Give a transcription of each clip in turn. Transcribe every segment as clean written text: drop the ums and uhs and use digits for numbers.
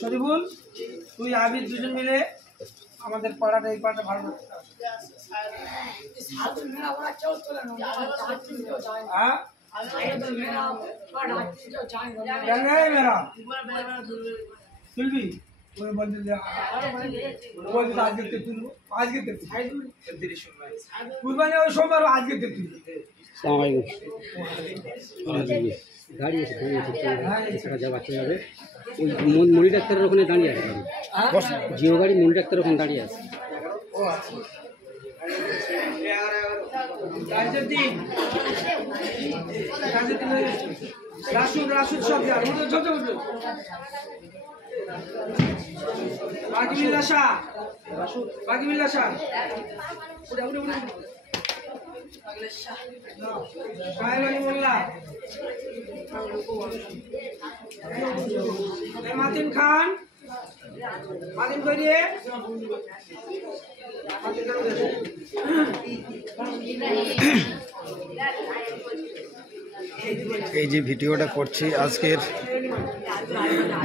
শরীফুল তুই আবির দুজন মিলে আমাদের পাড়াটা এই পাড়াটা ভালো করতে হবে। হ্যাঁ তুলবি ওই বলতে বলতে আজকে তুলবো আজকে কুরবানি ওই সোমবার আজকে তুলবো। গাড়ি আছে বাচ্চা যাবে ওই মনি ডাক্তারের ওখানে দাঁড়িয়ে আছে জিও গাড়ি মনি ডাক্তারের ওখানে দাঁড়িয়ে আছে। মাতিন খান মাতিন করিয়ে এই যে ভিডিওটা করছি আজকের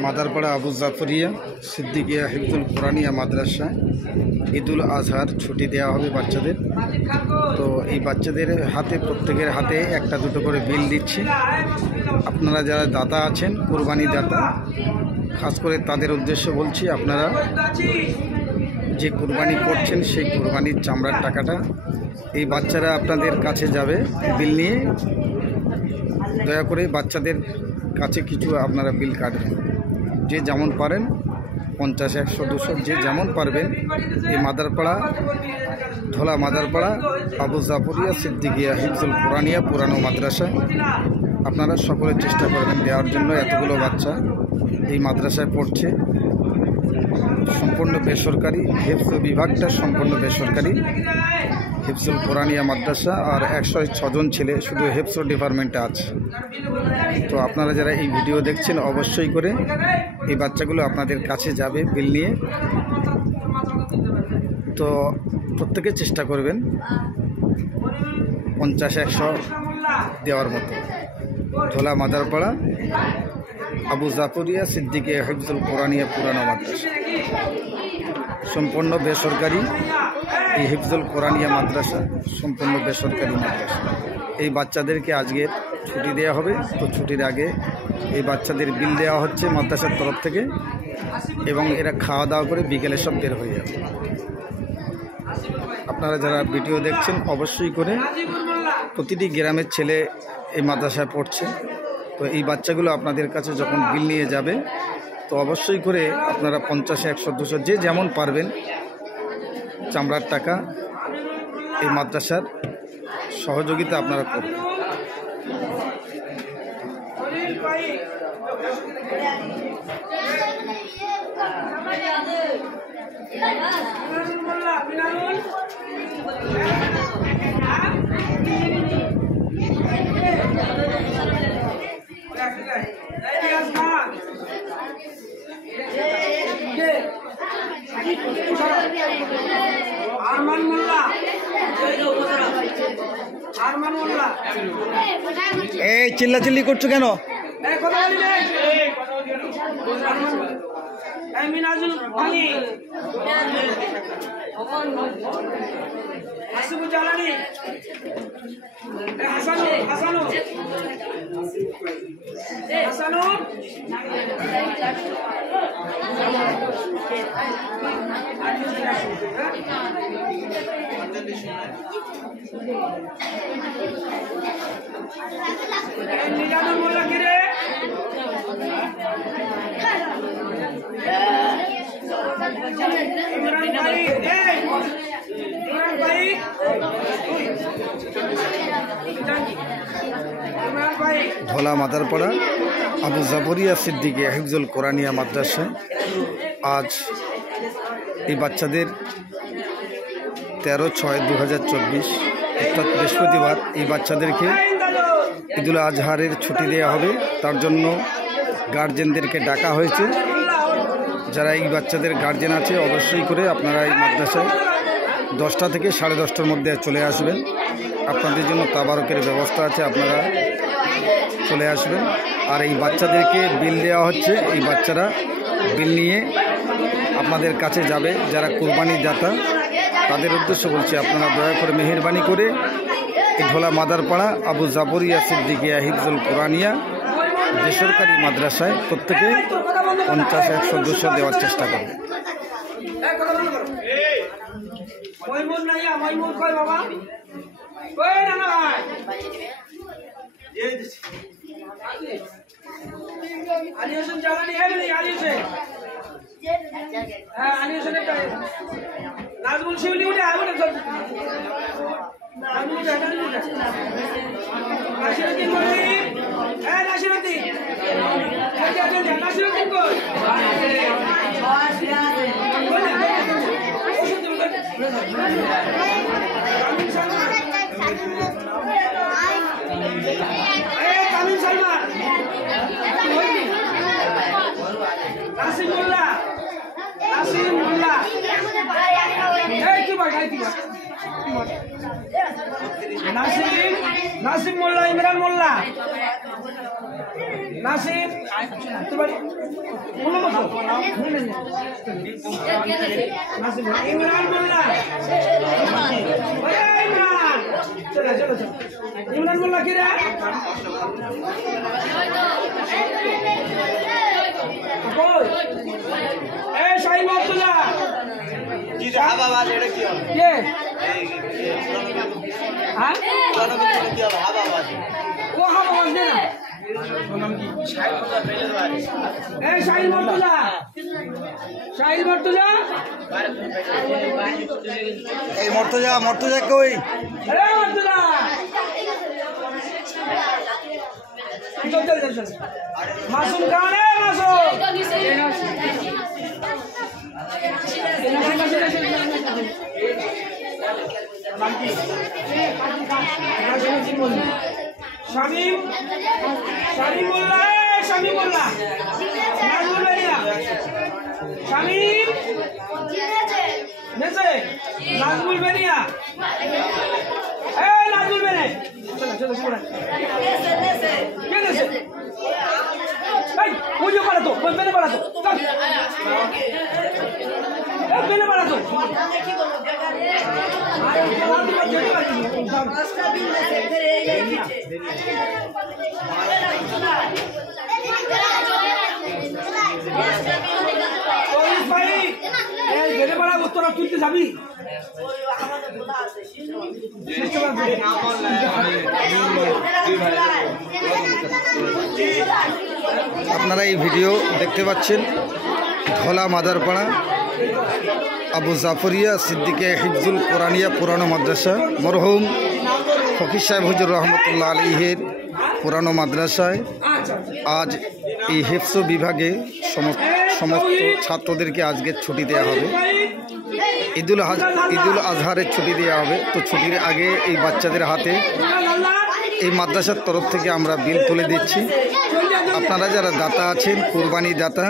মাদারপাড়া আবু জাফরিয়া সিদ্দিকিয়া হিফজুল কোরআনিয়া মাদ্রাসায় ঈদুল আজহার ছুটি দেওয়া হবে বাচ্চাদের। তো এই বাচ্চাদের হাতে প্রত্যেকের হাতে একটা দুটো করে বিল দিচ্ছি। আপনারা যারা দাতা আছেন কুরবানি দাতা খাস করে তাদের উদ্দেশ্যে বলছি, আপনারা যে কুরবানি করছেন সেই কুরবানির চামড়ার টাকাটা এই বাচ্চারা আপনাদের কাছে যাবে বিল নিয়ে। দয়া করে বাচ্চাদের কাছে কিছু আপনারা বিল কাটবেন, যে যেমন পারেন 50, 100, 200 যে যেমন পারবেন। এই মাদারপাড়া ধলা মাদারপাড়া আবু জাফরিয়া সিদ্দিকিয়া হিফজুল কোরআনিয়া পুরানো মাদ্রাসায় আপনারা সকলে চেষ্টা করবেন দেওয়ার জন্য। এতগুলো বাচ্চা এই মাদ্রাসায় পড়ছে, সম্পূর্ণ বেসরকারি, হেফজ বিভাগটা সম্পূর্ণ বেসরকারি হিফজুল কোরআনিয়া মাদ্রাসা। আর 106 জন ছেলে শুধু হেফজ ডিপার্টমেন্টে আছে। তো আপনারা যারা এই ভিডিও দেখছেন অবশ্যই করে এই বাচ্চাগুলো আপনাদের কাছে যাবে বিল নিয়ে। তো প্রত্যেকে চেষ্টা করবেন 50, 100 দেওয়ার মতো। ধোলা মাদারপাড়া আবু জাফরিয়া সিদ্দিকিয়া হিফজুল কোরআনিয়া পুরানো মাদ্রাসা, সম্পূর্ণ বেসরকারি এই হিফজুল কোরআনিয়া মাদ্রাসা সম্পূর্ণ বেসরকারি মাদ্রাসা। এই বাচ্চাদেরকে আজকে ছুটি দেওয়া হবে। তো ছুটির আগে এই বাচ্চাদের বিল দেওয়া হচ্ছে মাদ্রাসার তরফ থেকে, এবং এরা খাওয়া দাওয়া করে বিকেলে সব বের হয়ে যাবে। আপনারা যারা ভিডিও দেখছেন অবশ্যই করে, প্রতিটি গ্রামের ছেলে এই মাদ্রাসায় পড়ছে। তো এই বাচ্চাগুলো আপনাদের কাছে যখন বিল নিয়ে যাবে তো অবশ্যই করে আপনারা 50, 100, 200 যে যেমন পারবেন চামড়ার টাকা এই মাদ্রাসার সহযোগিতা আপনারা করবেন। আরমান মোল্লা আরমান মোল্লা এই চিল্লাচিল্লি করছো কেন? মিনাজুল ভানি হাসিবুল জালানি হাসানু হাসানু হাসানু নিজামুল মোল্লা কিরে ইমরান ভাই ইমরান ভাই ধলা মাদারপাড়া আবু জাফরিয়া সিদ্দিকিয়া হিফজুল কোরআনিয়া মাদ্রাসায় আজ এই বাচ্চাদের 13/6/2024 অর্থাৎ বৃহস্পতিবার এই বাচ্চাদেরকে ঈদুল আজহারের ছুটি দেওয়া হবে। তার জন্য গার্জেনদেরকে ডাকা হয়েছে। যারা এই বাচ্চাদের গার্জেন আছে অবশ্যই করে আপনারা এই মাদ্রাসায় 10টা থেকে 10:30টার মধ্যে চলে আসবেন। আপনাদের জন্য তাবারকের ব্যবস্থা আছে, আপনারা চলে আসবেন। আর এই বাচ্চাদেরকে বিল দেওয়া হচ্ছে, এই বাচ্চারা বিল নিয়ে আপনাদের কাছে যাবে। যারা কুরবানির দাতা তাদের উদ্দেশ্য বলছি, আপনারা দয়া করে মেহেরবানি করে এই ঢোলা মাদারপাড়া আবু জাফরিয়া সিদ্দিকিয়া হিফজুল কোরআনিয়া বেসরকারি মাদ্রাসায় প্রত্যেকে 50, 100, 200 দেওয়ার চেষ্টা করবে। নাজমুল শিউলি উঠে নাসিরুদ্দিন বললি, হ্যাঁ নাসিরুদ্দিন, নাসিরুদ্দিন কই? তামিম সালমান, নাসিম মোল্লা, নাসিম মোল্লা, নাসিম মোল্লা, ইমরান মোল্লা, নাসিম ইমরান মোল্লা, ইমরান, চলো চলো চলো, ইমরান মোল্লা কি রে? শাহিন আব্দুল্লাহ, শাহিন মর্তুজা, শাহিন মর্তুজা, এই মর্তুজা, মর্তুজা কই? মর্তুজা মাসুম খান, শামীম, শামীম মোল্লা, শামীম মোল্লা, নাজমুল বেনিয়া, শামীম নেছে, নাজমুল বেনিয়া, নাজমুল বেনে, চলো চলো চলো, কে নেছে? মুঝে বাড়াতো, বেনে বাড়াতো, বেনে বাড়াতো, বেনে বাড়াবো, তোরা তুলতে যাবি? আপনারা এই ভিডিও দেখতে পাচ্ছেন ঢোলা মাদারপাড়া আবু জাফরিয়া সিদ্দিকিয়া হিফজুল কোরআনিয়া পুরানো মাদ্রাসা, মরহুম ফকির সাহেব হুজুর রহমতুল্লাহ আলাইহির পুরানো মাদ্রাসায় আজ এই হিফজ বিভাগে সমস্ত ছাত্রদেরকে আজকে ছুটি দেওয়া হবে। ঈদুল আজহারের ছুটি দেওয়া হবে। তো ছুটির আগে এই বাচ্চাদের হাতে এই মাদ্রাসার তরফ থেকে আমরা বিল তুলে দিচ্ছি। আপনারা যারা দাতা আছেন, কুরবানি দাতা,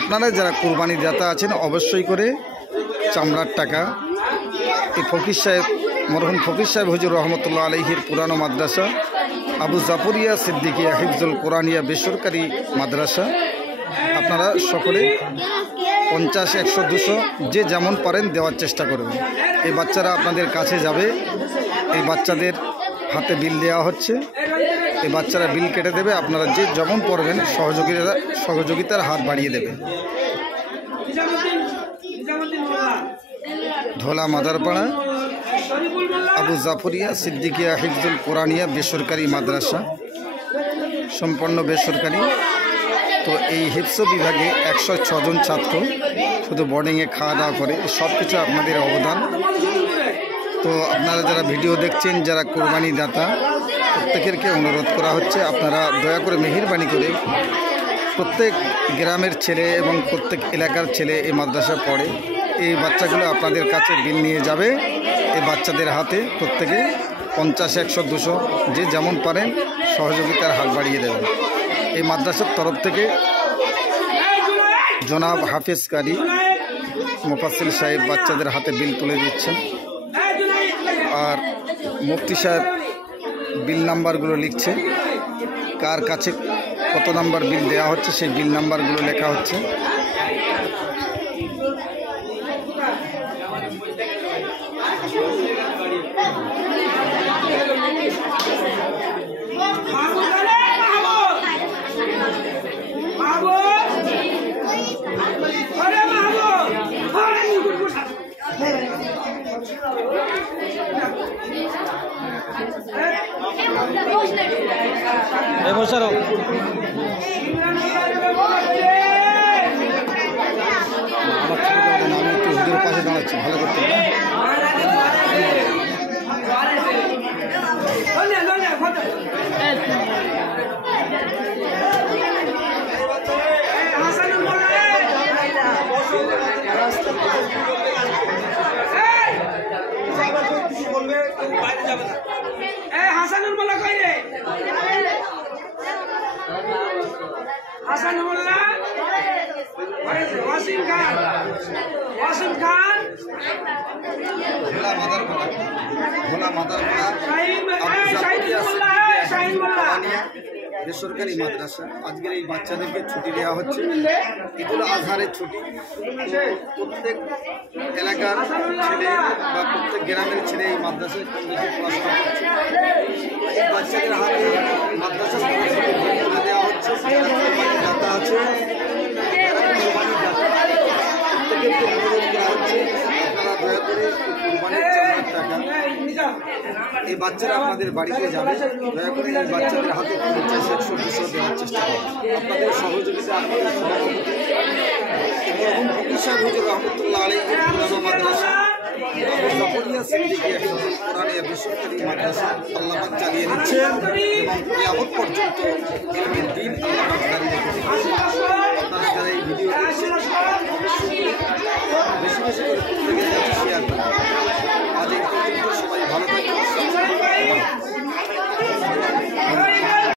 আপনারা যারা কুরবানি দাতা আছেন অবশ্যই করে চামড়ার টাকা এই ফকির সাহেব, মরহুম ফকির সাহেব হুজুর রহমতুল্লাহ আলাইহির পুরানো মাদ্রাসা আবু জাফরিয়া সিদ্দিকিয়া হিফজুল কোরআনিয়া বেসরকারি মাদ্রাসা, আপনারা সকলে 50, 100, 200 যে যেমন পারেন দেওয়ার চেষ্টা করবেন। এই বাচ্চারা আপনাদের কাছে যাবে, এই বাচ্চাদের হাতে বিল দেওয়া হচ্ছে, এই বাচ্চারা বিল কেটে দেবে, আপনারা যে যেমন পারবেন সহযোগিতার হাত বাড়িয়ে দেবে। ঢোলা মাদারপাড়া আবু জাফরিয়া সিদ্দিকিয়া হিফজুল কোরআনিয়া বেসরকারি মাদ্রাসা, সম্পূর্ণ বেসরকারি। তো এই হিফজ বিভাগে 106 জন ছাত্র শুধু বোর্ডিংয়ে খাওয়া দাওয়া করে, সব কিছু আপনাদের অবদান। তো আপনারা যারা ভিডিও দেখছেন, যারা কোরবানি দাতা, প্রত্যেকেরকে অনুরোধ করা হচ্ছে আপনারা দয়া করে মেহেরবানি করে, প্রত্যেক গ্রামের ছেলে এবং প্রত্যেক এলাকার ছেলে এই মাদ্রাসা পড়ে, এই বাচ্চাগুলো আপনাদের কাছে বিল নিয়ে যাবে। এই বাচ্চাদের হাতে প্রত্যেকে 50, 100, 200 যে যেমন পারেন সহযোগিতার হাত বাড়িয়ে দেবেন। এই মাদ্রাসার তরফ থেকে জনাব হাফেজ কারি মুফাসসিল সাহেব বাচ্চাদের হাতে বিল তুলে দিচ্ছেন, আর মুফতি সাহেব বিল নাম্বারগুলো লিখছে, কার কাছে কত নাম্বার বিল দেওয়া হচ্ছে সেই বিল নাম্বারগুলো লেখা হচ্ছে। আমি একটু হুজুরের পাশে দাঁড়াচ্ছি ভালো করতে হাসানুর মোল্লা কই রে? হাসানুর মোল্লা ওয়াসিম খান, ওয়াসিম খান, ভোলা মাদারপাড়া শাহিন মোল্লা। বেসরকারি মাদ্রাসা আজকের এই বাচ্চাদেরকে ছুটি দেওয়া হচ্ছে, ঈদুল আজহারের ছুটি। প্রত্যেক এলাকার ছেলে বা প্রত্যেক গ্রামের ছেলে এই মাদ্রাসায় কম বেশি পড়াশোনা করছে। এই বাচ্চাদের হাতে মাদ্রাসা করে দেওয়া হচ্ছে। যাতা আছে প্রত্যেকেরকে অনুরোধ করা হচ্ছে আপনারা দয়া করে কোরবানির চাঁদার টাকা এই বাচ্চারা আপনাদের বাড়িতে যাবে, দয়া করে এই বাচ্চাদের হাতে 50-100-200 দেওয়ার চেষ্টা করুন। আপনাদের সহযোগিতা আপনাদের সভাপতি ফকির হুজুর রহমতুল্লাহ আলাইহি পুরানো মাদ্রাসা আবু জাফরিয়া সিদ্দিকিয়া হিফজুল কোরআনিয়া বেসরকারি মাদ্রাসা আল্লাহ পাক চালিয়ে নিচ্ছেন এবং কিয়ামত পর্যন্ত ইলমের দ্বীন আল্লাহ পাক জারি রেখেছেন। আপনারা যারা এই ভিডিও দেখছেন